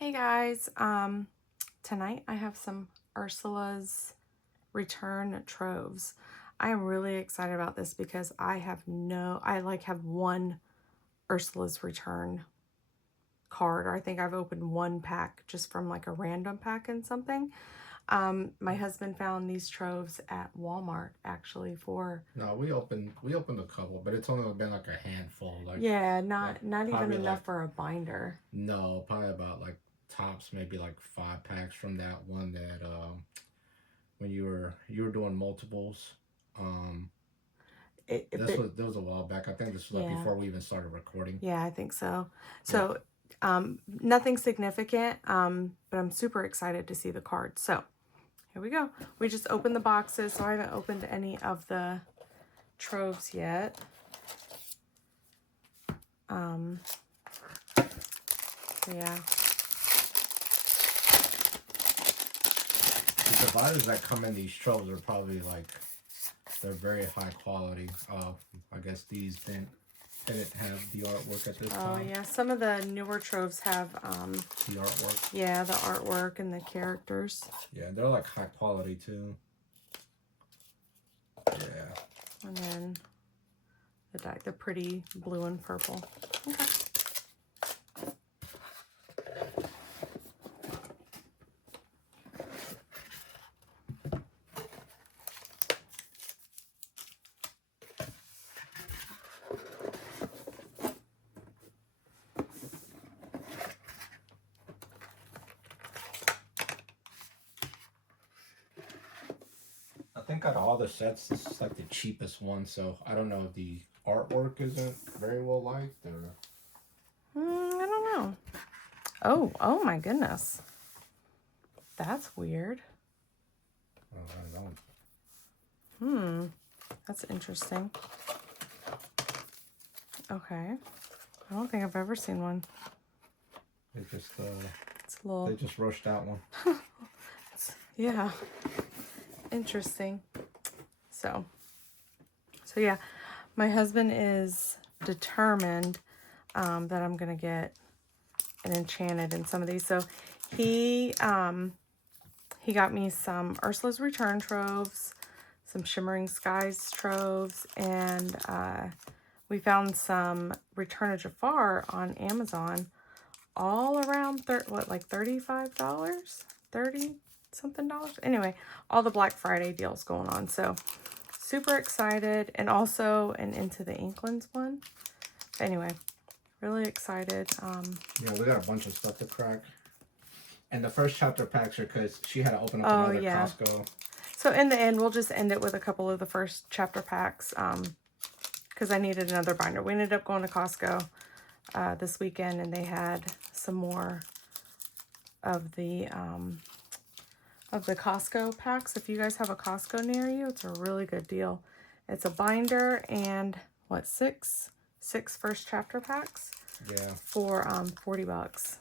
Hey guys, tonight I have some Ursula's Return Troves. I am really excited about this because I have one Ursula's Return card, or I think I've opened one pack just from like a random pack and something. My husband found these Troves at Walmart actually for... No, we opened a couple, but it's only been like a handful. Yeah, not even Probably enough for a binder. no, probably about like tops maybe like 5 packs from that one that when you were doing multiples. Um, that was a while back. I think this was like Yeah. before we even started recording. Yeah, I think so. Yeah. So, nothing significant, but I'm super excited to see the cards. So, here we go. We just opened the boxes, so I haven't opened any of the Troves yet. So yeah. The binders that come in these troves are probably like they're very high quality. I guess these didn't have the artwork at this time. Oh yeah, some of the newer Troves have The artwork. yeah, the artwork and the characters. Yeah, they're like high quality too. Yeah. And then the pretty blue and purple. Okay. I think out of all the sets, this is like the cheapest one, so I don't know if the artwork isn't very well liked or... I don't know. Oh my goodness. That's weird. Oh, I don't know. That's interesting. Okay. I don't think I've ever seen one. They just It's a little... they just rushed that one. Yeah. Interesting. So yeah, my husband is determined that I'm going to get an enchanted in some of these. So he got me some Ursula's Return Troves, some Shimmering Skies Troves, and we found some Return of Jafar on Amazon, all around $35, 30 something dollars. Anyway, all the Black Friday deals going on. So super excited, and also an Into the Inklings one. Anyway, really excited. Yeah, we got a bunch of stuff to crack. And the first chapter packs are because she had to open up another Costco. So in the end, we'll just end it with a couple of the first chapter packs because I needed another binder. We ended up going to Costco this weekend, and they had some more of the Costco packs. If you guys have a Costco near you, it's a really good deal. It's a binder and what, six first chapter packs? Yeah. For $40.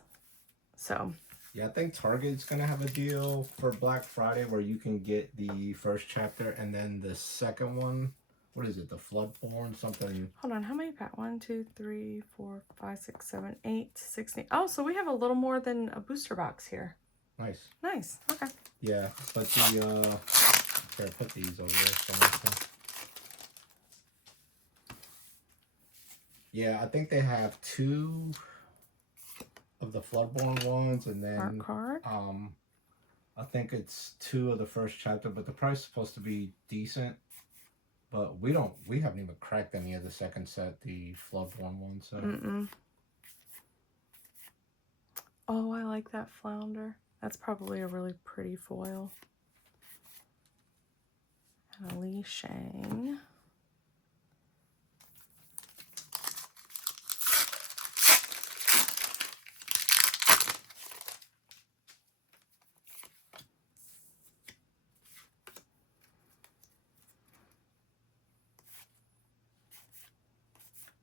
So yeah, I think Target's gonna have a deal for Black Friday where you can get the first chapter and then the second one. What is it? The Floodborn something. Hold on, how many pack? 1, 2, 3, 4, 5, 6, 7, 8, 16. Oh, so we have a little more than a booster box here. Nice. Nice. Okay. Yeah, but the here, put these over there. Yeah, I think they have 2 of the Floodborn ones, and then card. I think it's 2 of the first chapter, but the price is supposed to be decent. But we haven't even cracked any of the second set, the Floodborn one. So. Oh, I like that flounder. That's probably a really pretty foil. And a Li Shang.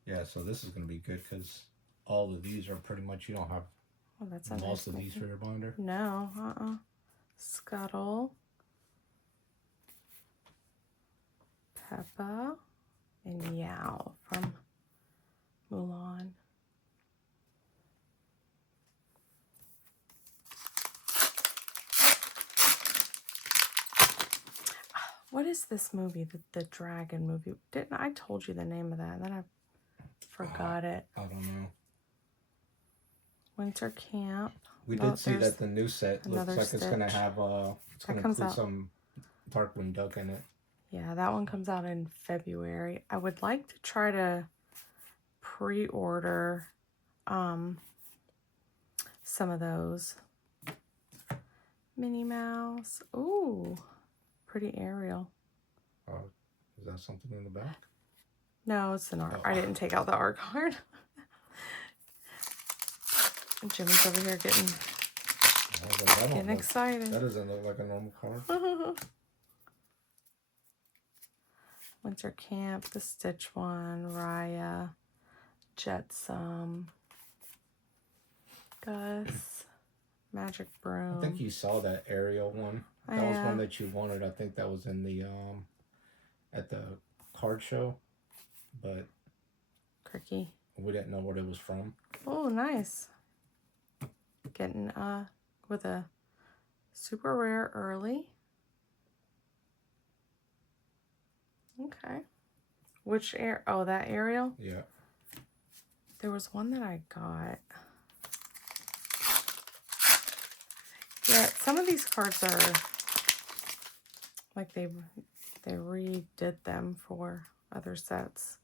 Yeah, so this is going to be good because all of these are pretty much, you don't have most of these for your binder. No, Scuttle, Peppa, and Yao from Mulan. What is this movie? The dragon movie. Didn't I told you the name of that? And then I forgot it. I don't know. Winter Camp. We did see that the new set looks like it's gonna have it's gonna include some Darkwing Duck in it. Yeah, that one comes out in February. I would like to try to pre-order some of those. Minnie Mouse. Ooh, pretty Ariel. Is that something in the back? No, it's an art. I didn't take out the art card. Jimmy's over here getting excited. That doesn't look like a normal card. Winter Camp, the Stitch one, Raya, Jetsam, Gus, Magic Broom. I think you saw that Ariel one. That was one that you wanted. I think that was in the at the card show, but Cricky. We didn't know what it was from. Oh, nice. Getting with a super rare early. Okay. Which oh, that Ariel? Yeah. There was one that I got. Yeah, some of these cards are like they redid them for other sets.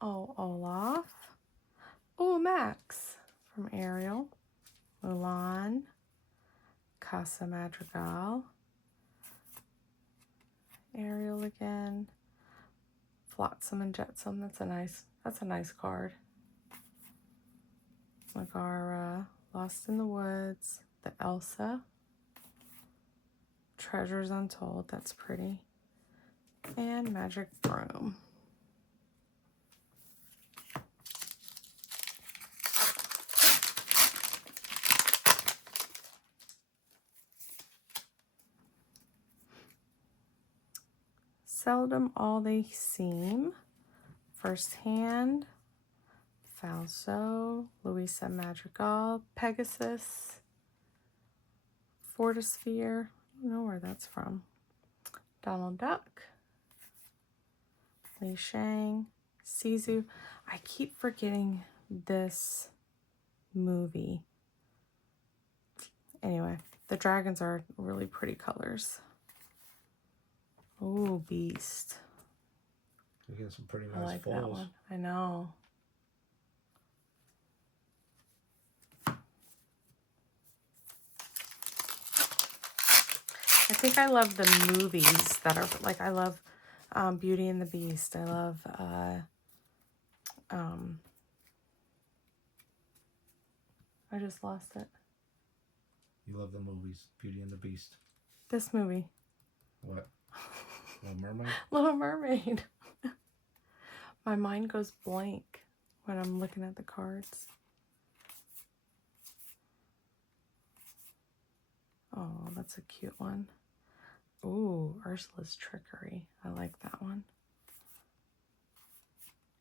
Oh, Olaf. Oh, Max from Ariel. Mulan. Casa Madrigal. Ariel again. Flotsam and Jetsam. That's a nice card. Megara. Lost in the Woods. The Elsa. Treasures Untold. That's pretty. And Magic Broom. Seldom All They Seem. First Hand. Falso. Louisa Madrigal. Pegasus. Fortisphere. I don't know where that's from. Donald Duck. Li Shang. Sisu. I keep forgetting this movie. Anyway, the dragons are really pretty colors. Oh, Beast. You get some pretty nice I like foils. that one. I know. I think I love the movies that are like, I love Beauty and the Beast. I love I just lost it. You love the movies, Beauty and the Beast. This movie. What? Little Mermaid? Little Mermaid. My mind goes blank when I'm looking at the cards. Oh, that's a cute one. Ooh, Ursula's Trickery. I like that one.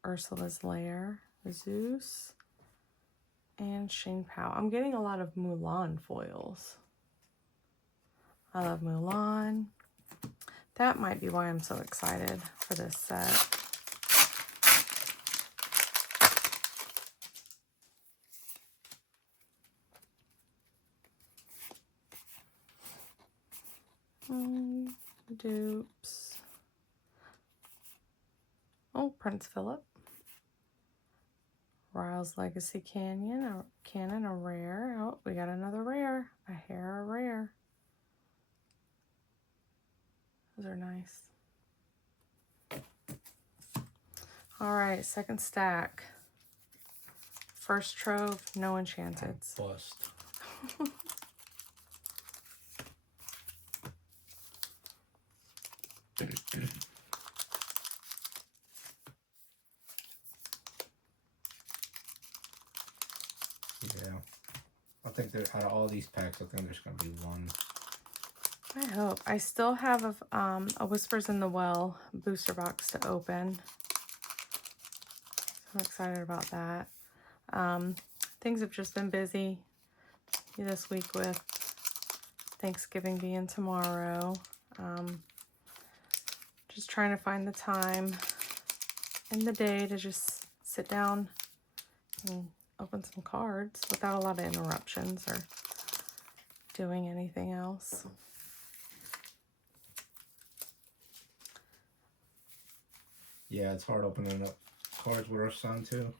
Ursula's Lair. Zeus. And Shane Pao. I'm getting a lot of Mulan foils. I love Mulan. That might be why I'm so excited for this set. Dupes. Oh, Prince Philip. Ryle's Legacy Canyon, a rare. Oh, we got another rare. A Hera rare. Those are nice. All right, second stack. First Trove, no enchanteds. Bust. Yeah, I think that out of all these packs, I think there's gonna be one. I hope. I still have a Whispers in the Well booster box to open. I'm excited about that. Things have just been busy this week with Thanksgiving being tomorrow. Just trying to find the time in the day to just sit down and open some cards without a lot of interruptions or doing anything else. Yeah, it's hard opening up cards with our son too,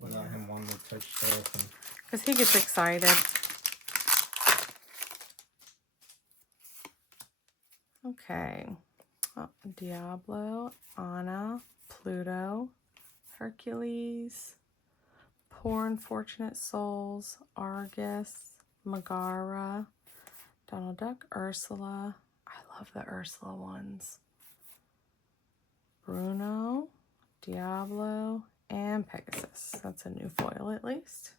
without him wanting to touch stuff. Because he gets excited. Okay. Oh, Diablo, Anna, Pluto, Hercules, Poor Unfortunate Souls, Argus, Megara, Donald Duck, Ursula. I love the Ursula ones. Bruno, Diablo, and Pegasus. That's a new foil at least.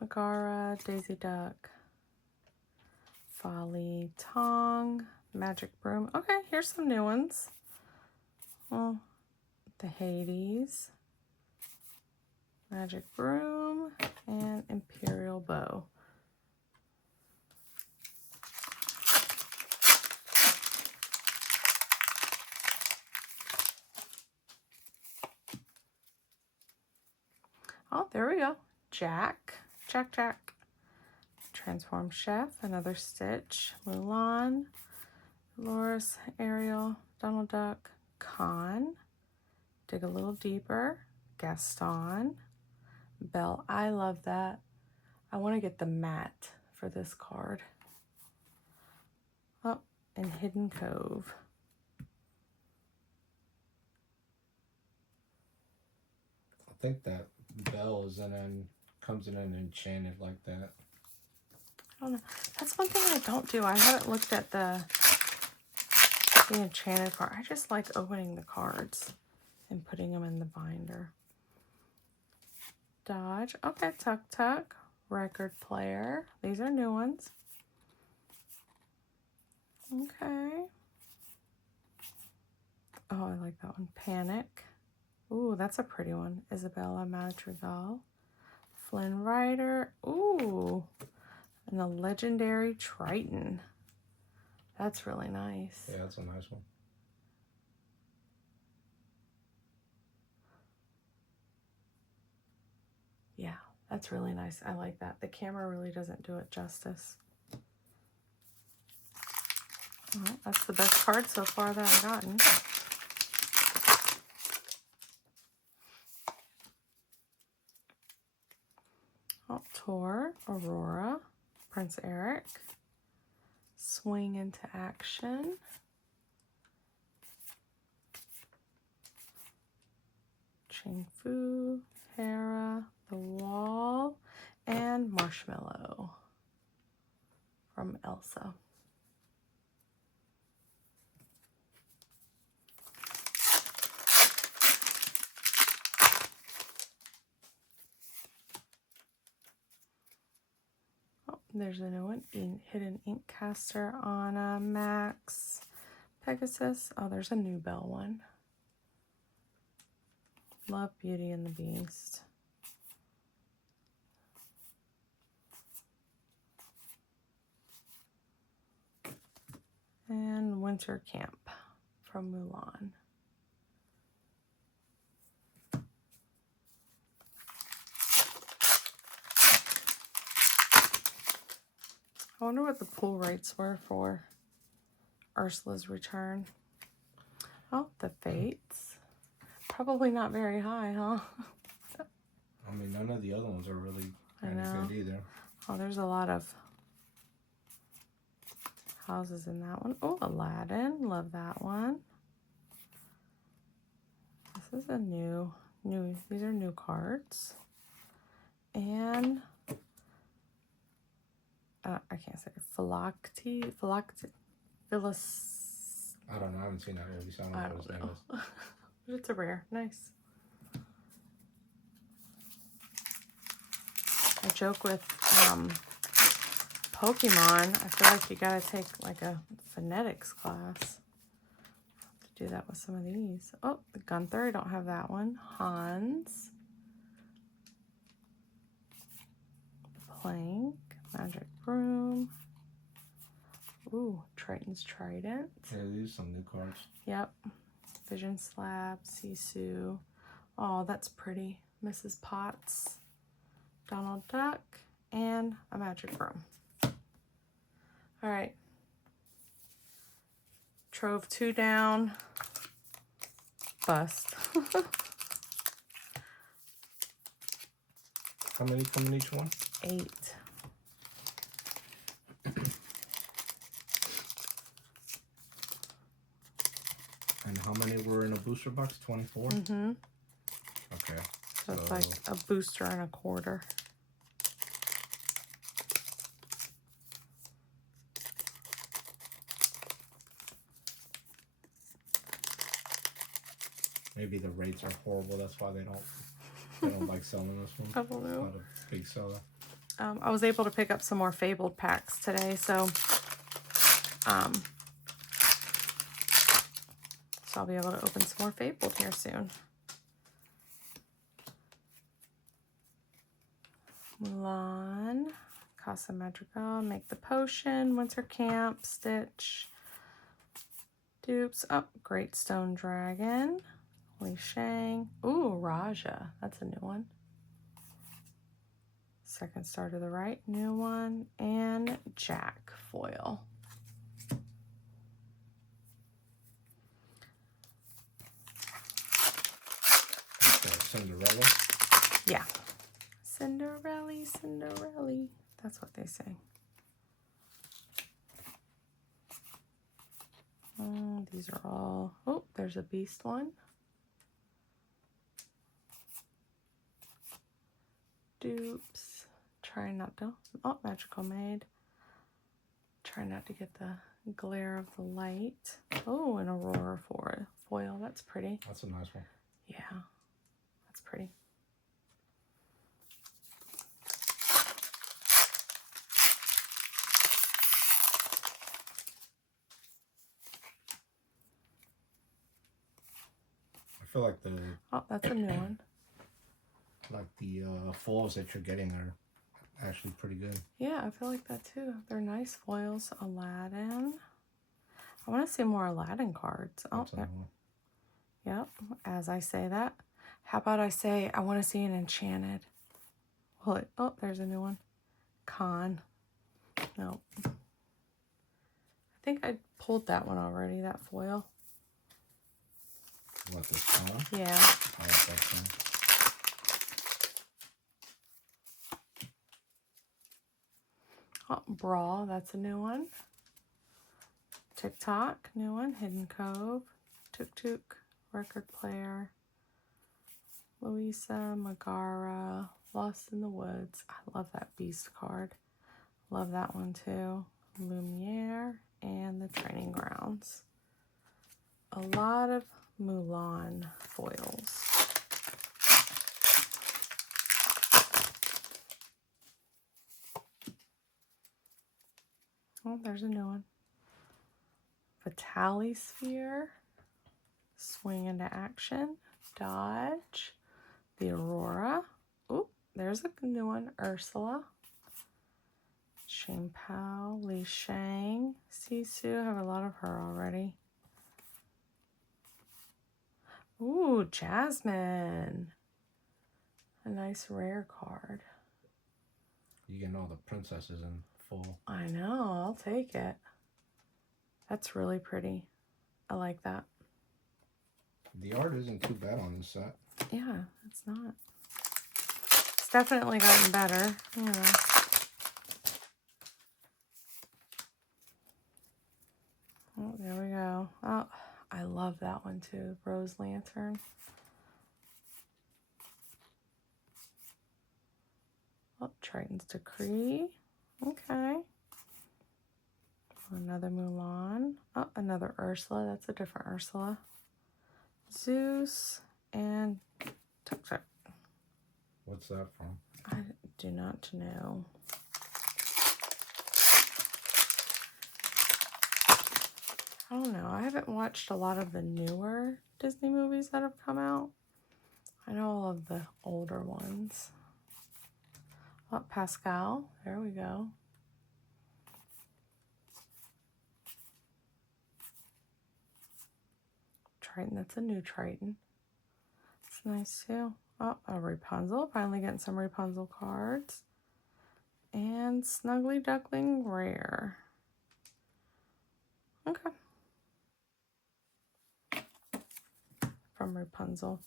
Megara, Daisy Duck, Folly Tong, Magic Broom. Okay, here's some new ones. Oh, the Hades, Magic Broom, and Imperial Bow. Oh, there we go. Jack. Transform Chef, another Stitch, Mulan, Loris, Ariel, Donald Duck, Khan, Dig a Little Deeper, Gaston, Belle. I love that. I want to get the matte for this card. Oh, and Hidden Cove. I think that Belle is comes in an enchanted like that. I don't know. That's one thing I don't do. I haven't looked at the enchanted part. I just like opening the cards and putting them in the binder. Dodge. Okay, Tuk, Record Player. These are new ones. Okay. Oh, I like that one. Panic. Ooh, that's a pretty one. Isabella Madrigal. Flynn Rider. Ooh. And the Legendary Triton. That's really nice. Yeah, that's a nice one. Yeah, that's really nice. I like that. The camera really doesn't do it justice. Well, that's the best card so far that I've gotten. Oh, Tor, Aurora, Prince Eric, Swing into Action, Ching Fu, Hera, The Wall, and Marshmallow from Elsa. Oh, there's a new one. Hidden Ink Caster, Anna, Max, Pegasus. Oh, there's a new Belle one. Love Beauty and the Beast. And Winter Camp from Mulan. I wonder what the pull rates were for Ursula's return. Oh, the Fates. Probably not very high, huh? I mean, none of the other ones are really I know. good either. Oh, there's a lot of houses in that one. Oh, Aladdin. Love that one. This is a new, these are new cards. And I can't say Philocti, Phyllis. I don't know. I haven't seen that movie, so I don't know what his name is. But it's a rare. Nice. I joke with Pokemon. I feel like you gotta take like a phonetics class to do that with some of these. Oh, the Gunther. I don't have that one. Hans. Plank, Magic Broom. Ooh, Triton's Trident. Yeah, these are some new cards. Yep. Vision Slab, Sisu. Oh, that's pretty. Mrs. Potts, Donald Duck, and a Magic Broom. All right. Trove 2 down. Bust. How many come in each one? 8. And how many were in a booster box? 24? Mm-hmm. Okay. So it's like a booster and a quarter. Maybe the rates are horrible. That's why they don't like selling this one. I don't know. It's not a big seller. I was able to pick up some more Fabled packs today, so I'll be able to open some more Fabled here soon. Mulan, Casa Madrigal, Make the Potion, Winter Camp, Stitch, Dupes, Great Stone Dragon, Li Shang, ooh, Raja, that's a new one. Second Star to the Right, new one, and Jack foil. Cinderella? Yeah. Cinderella, Cinderella. That's what they say. These are all... Oh, there's a Beast one. Dupes. Try not to... Oh, Magical Maid. Try not to get the glare of the light. Oh, an Aurora foil. That's pretty. That's a nice one. Yeah. That's pretty. I feel like the... Oh, that's a new one. Like the foils that you're getting are actually pretty good. Yeah, I feel like that too. They're nice foils. Aladdin. I want to see more Aladdin cards. Oh, yep. As I say that, how about I say I want to see an Enchanted? Well, oh, there's a new one. Con. Nope. I think I pulled that one already, that foil. What, this Con? Yeah. I like that thing. Oh, Brawl, that's a new one. TikTok, new one. Hidden Cove. Tuk Tuk, Record Player. Louisa, Megara, Lost in the Woods. I love that Beast card. Love that one too. Illumineer and the Training Grounds. A lot of Mulan foils. Oh, there's a new one. Vitali Sphere. Swing into Action. Dodge. The Aurora. Oh, there's a new one. Ursula. Shane Pao. Li Shang. Sisu. I have a lot of her already. Ooh, Jasmine. A nice rare card. You getting all the princesses in full. I know, I'll take it. That's really pretty. I like that. The art isn't too bad on this set. Yeah, it's not. It's definitely gotten better, you know. Oh, there we go. Oh, I love that one too. Rose Lantern. Oh, Triton's Decree. Okay. Another Mulan. Oh, another Ursula. That's a different Ursula. Zeus and Tuk Tuk. What's that from? I do not know. I don't know. I haven't watched a lot of the newer Disney movies that have come out. I know all of the older ones. Oh, Pascal. There we go. Triton. That's a new Triton. It's nice too. Oh, a Rapunzel. Finally getting some Rapunzel cards. And Snuggly Duckling Rare. Okay. From Rapunzel.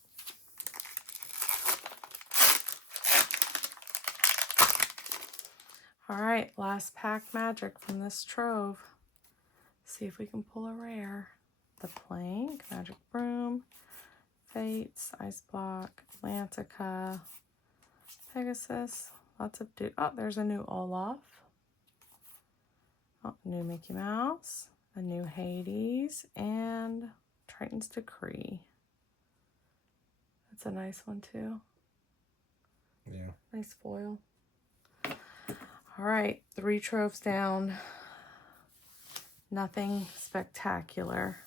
Alright, last pack magic from this Trove. See if we can pull a rare. The Plank, Magic Broom, Fates, Ice Block, Atlantica, Pegasus. Lots of oh, there's a new Olaf. Oh, new Mickey Mouse, a new Hades, and Triton's Decree. That's a nice one too. Yeah. Nice foil. All right, 3 Troves down. Nothing spectacular.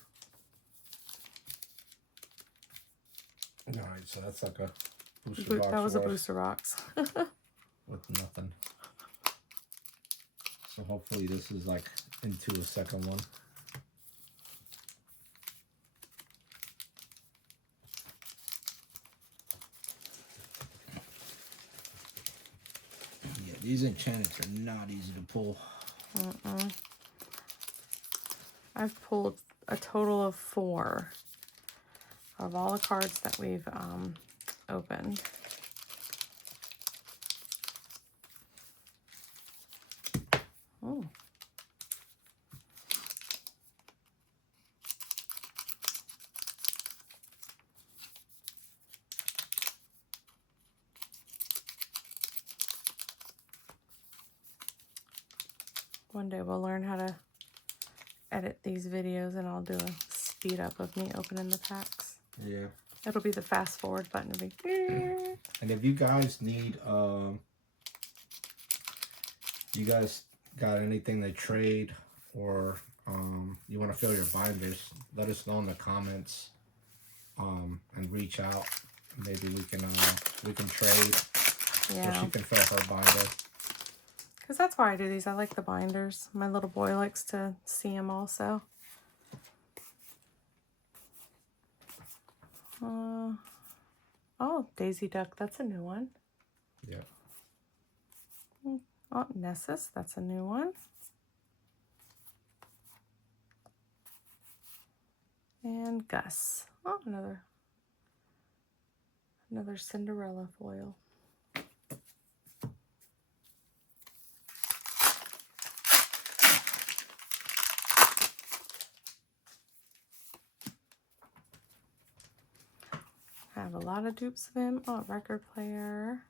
All right, so that's like a booster box. That was a booster box. With nothing. So hopefully this is like into a second one. Yeah, these enchantments are not easy to pull. I've pulled a total of 4 of all the cards that we've opened. Oh. One day we'll learn how to edit these videos and I'll do a speed up of me opening the packs. Yeah. It'll be the fast forward button. It'll be... And if you guys need, you guys got anything to trade or you want to fill your binders, let us know in the comments and reach out. Maybe we can trade. Yeah. So she can fill her binder. Because that's why I do these. I like the binders. My little boy likes to see them also. Oh, Daisy Duck. That's a new one. Yeah. Oh, Nessus. That's a new one. And Gus. Oh, another Cinderella foil. I have a lot of dupes of him. Oh, record player.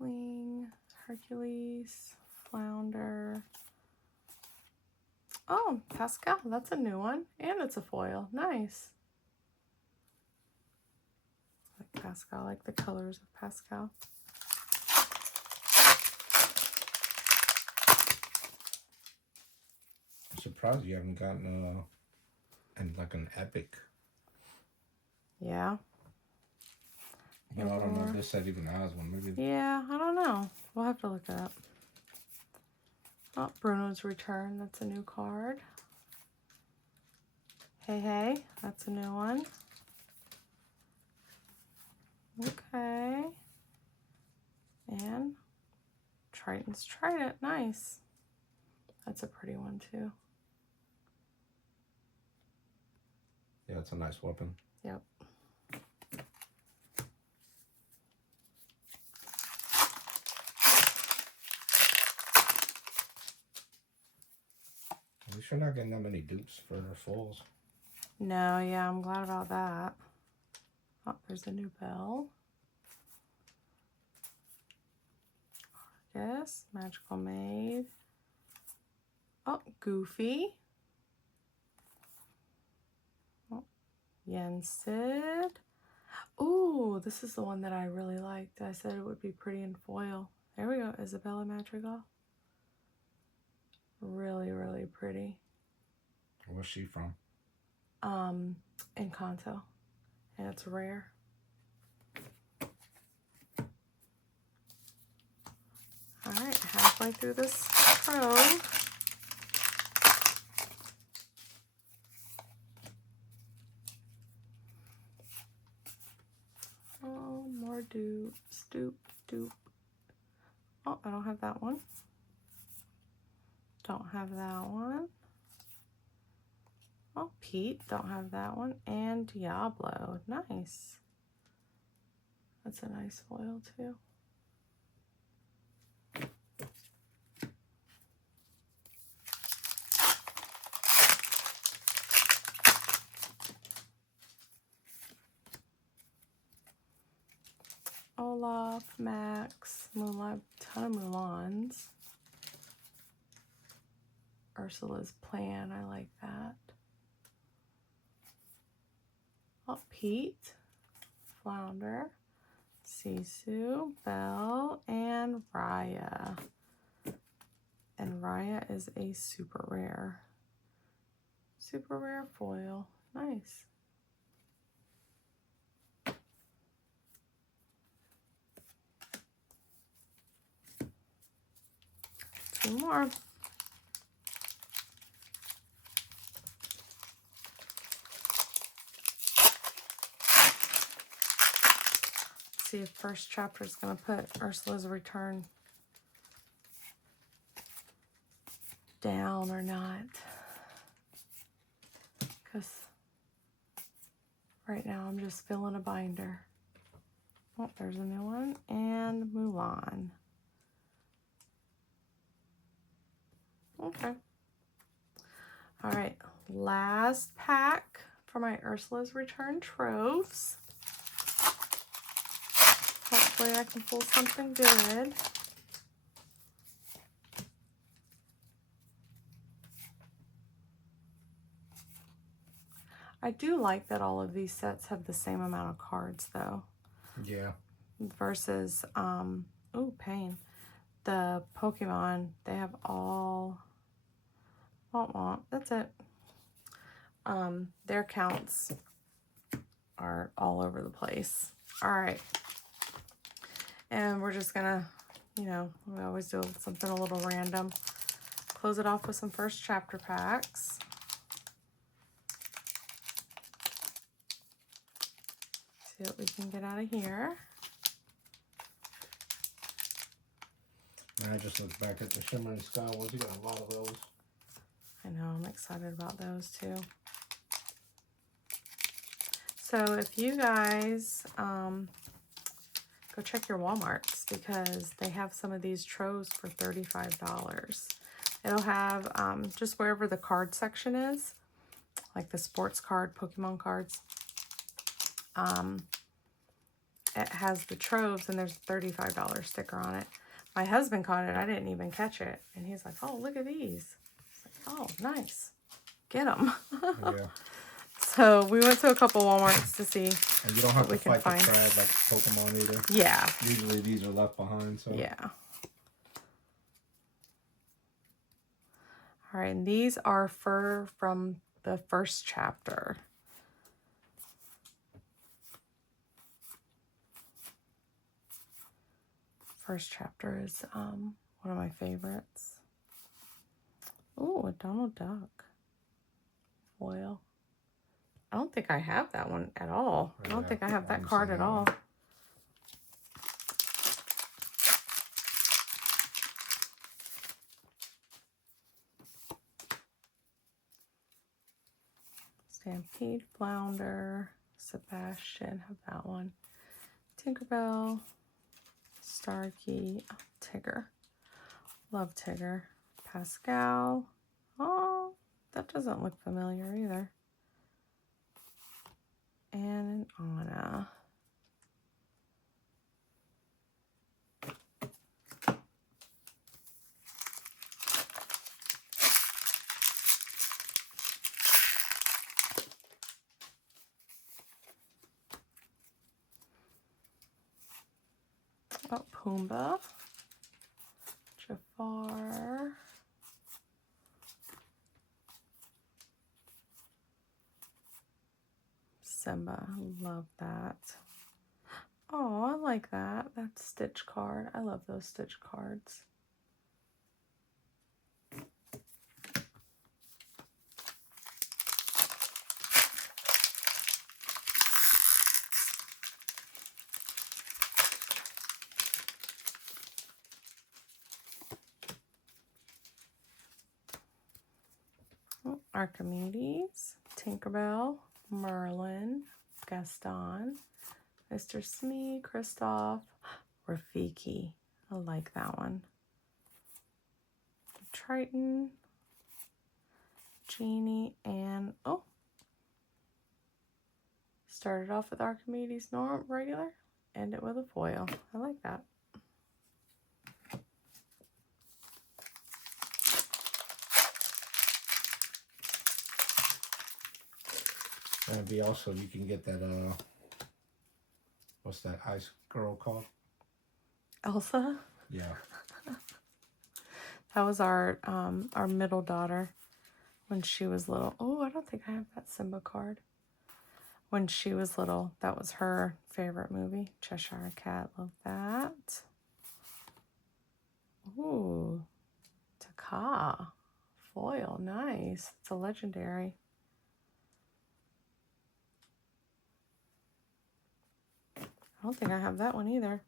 Wing, Hercules, Flounder. Oh, Pascal. That's a new one. And it's a foil. Nice. I like Pascal. I like the colors of Pascal. I'm surprised you haven't gotten like an epic. Yeah. But I don't know if this set even has one. Maybe. Yeah, I don't know. We'll have to look it up. Oh, Bruno's Return. That's a new card. Hey, hey. That's a new one. Okay. And Triton's Trident. Nice. That's a pretty one, too. Yeah, it's a nice weapon. Yep. At least you're not getting that many dupes for her foils. No, yeah, I'm glad about that. Oh, there's a new bell. Yes, Magical Maid. Oh, Goofy. Oh, Yen Sid. Ooh, this is the one that I really liked. I said it would be pretty in foil. There we go, Isabella Madrigal. Really, really pretty. Where's she from? Encanto. And it's rare. All right, halfway through this Trove. Oh, more dupes, dupe. Oh, I don't have that one. Don't have that one. Oh, Pete, don't have that one. And Diablo, nice. That's a nice foil too. Olaf, Max, Mulan, ton of Mulans. Ursula's plan, I like that. Oh, Pete, Flounder, Sisu, Belle, and Raya. And Raya is a super rare foil. Nice. Two more. See if first chapter is going to put Ursula's Return down or not. Because right now I'm just filling a binder. Oh, there's a new one. And Mulan. Okay. All right. Last pack for my Ursula's Return Troves. Hopefully I can pull something good. I do like that all of these sets have the same amount of cards though. Yeah. Versus, oh, pain. The Pokemon, they have all, that's it. Their counts are all over the place. All right. And we're just gonna, you know, we always do something a little random. Close it off with some first chapter packs. See what we can get out of here. And I just look back at the Shimmering Sky ones. You got a lot of those. I know, I'm excited about those too. So if you guys go check your Walmarts because they have some of these Troves for $35. It'll have just wherever the card section is, like the sports card, Pokemon cards. It has the Troves and there's a $35 sticker on it. My husband caught it. I didn't even catch it. And he's like, oh, look at these. Like, oh, nice. Get them. Yeah. So we went to a couple Walmarts to see. And you don't have to fight the crowd like Pokemon either. Yeah. Usually these are left behind. So yeah. All right, and these are fur from the first chapter. First chapter is one of my favorites. Oh, a Donald Duck foil. I don't think I have that one at all. I don't think I have that card at all. Stampede, Flounder, Sebastian, have that one. Tinkerbell, Starkey, oh, Tigger. Love Tigger. Pascal. Oh, that doesn't look familiar either. And Anna. Oh, Pumbaa. Jafar. Simba. Love that. Oh, I like that. That's Stitch card. I love those Stitch cards. Archimedes, Tinkerbell, Merlin, Gaston, Mr. Smee, Kristoff, Rafiki. I like that one. Triton, Genie, and oh, started off with Archimedes regular, end it with a foil. I like that. And be also, you can get that, what's that ice girl called? Elsa? Yeah. That was our middle daughter when she was little. Oh, I don't think I have that Simba card. When she was little, that was her favorite movie. Cheshire Cat, love that. Ooh, Taka. Foil, nice. It's a legendary. I don't think I have that one either.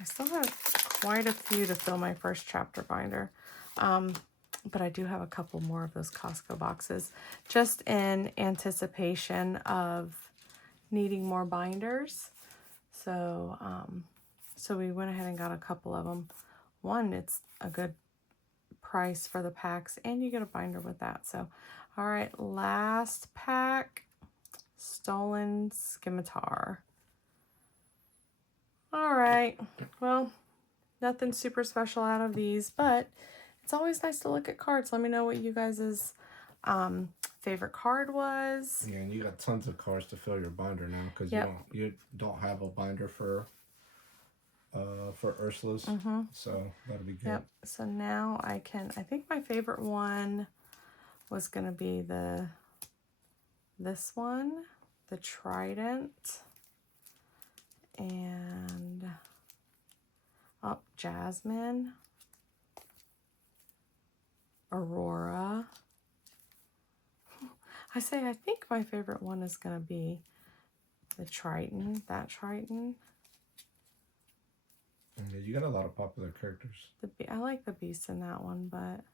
I still have quite a few to fill my first chapter binder. But I do have a couple more of those Costco boxes just in anticipation of needing more binders. So, so we went ahead and got a couple of them. One, it's a good price for the packs and you get a binder with that. So, all right, last pack, Stolen Scimitar. All right, well, nothing super special out of these, but it's always nice to look at cards. Let me know what you guys' favorite card was. Yeah, and you got tons of cards to fill your binder now because you don't have a binder for Ursula's. So that'll be good. Yep. So now I think my favorite one was gonna be this one, the Trident, and Jasmine, Aurora. I think my favorite one is going to be the Triton, that Triton. Yeah, you got a lot of popular characters. I like the Beast in that one, but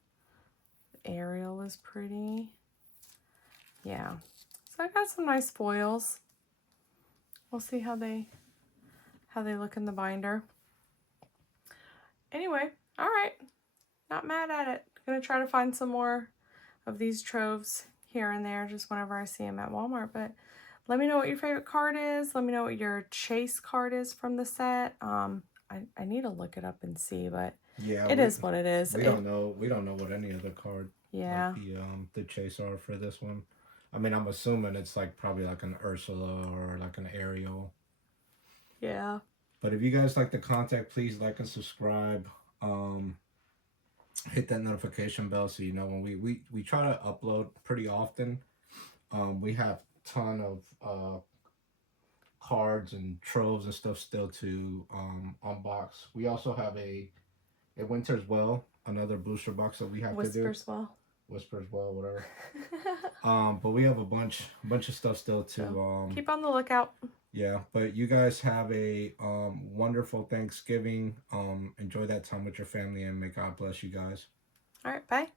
Ariel is pretty. Yeah. So I got some nice foils. We'll see how they look in the binder. Anyway, all right. Not mad at it. Gonna try to find some more of these troves here and there just whenever I see them at Walmart. But let me know what your favorite card is. Let me know what your chase card is from the set. I need to look it up and see, but yeah, it is what it is. We don't know what any other card like the chase are for this one. I mean, I'm assuming it's like probably like an Ursula or like an Ariel. Yeah. But if you guys like the content, please like and subscribe. Hit that notification bell so you know when we try to upload pretty often. We have a ton of cards and troves and stuff still to unbox. We also have a Winter's Well, another booster box that we have to do. Whispers Well, whatever. But we have a bunch of stuff still to so keep on the lookout. Yeah, but you guys have a wonderful Thanksgiving. Enjoy that time with your family and may God bless you guys. All right, bye.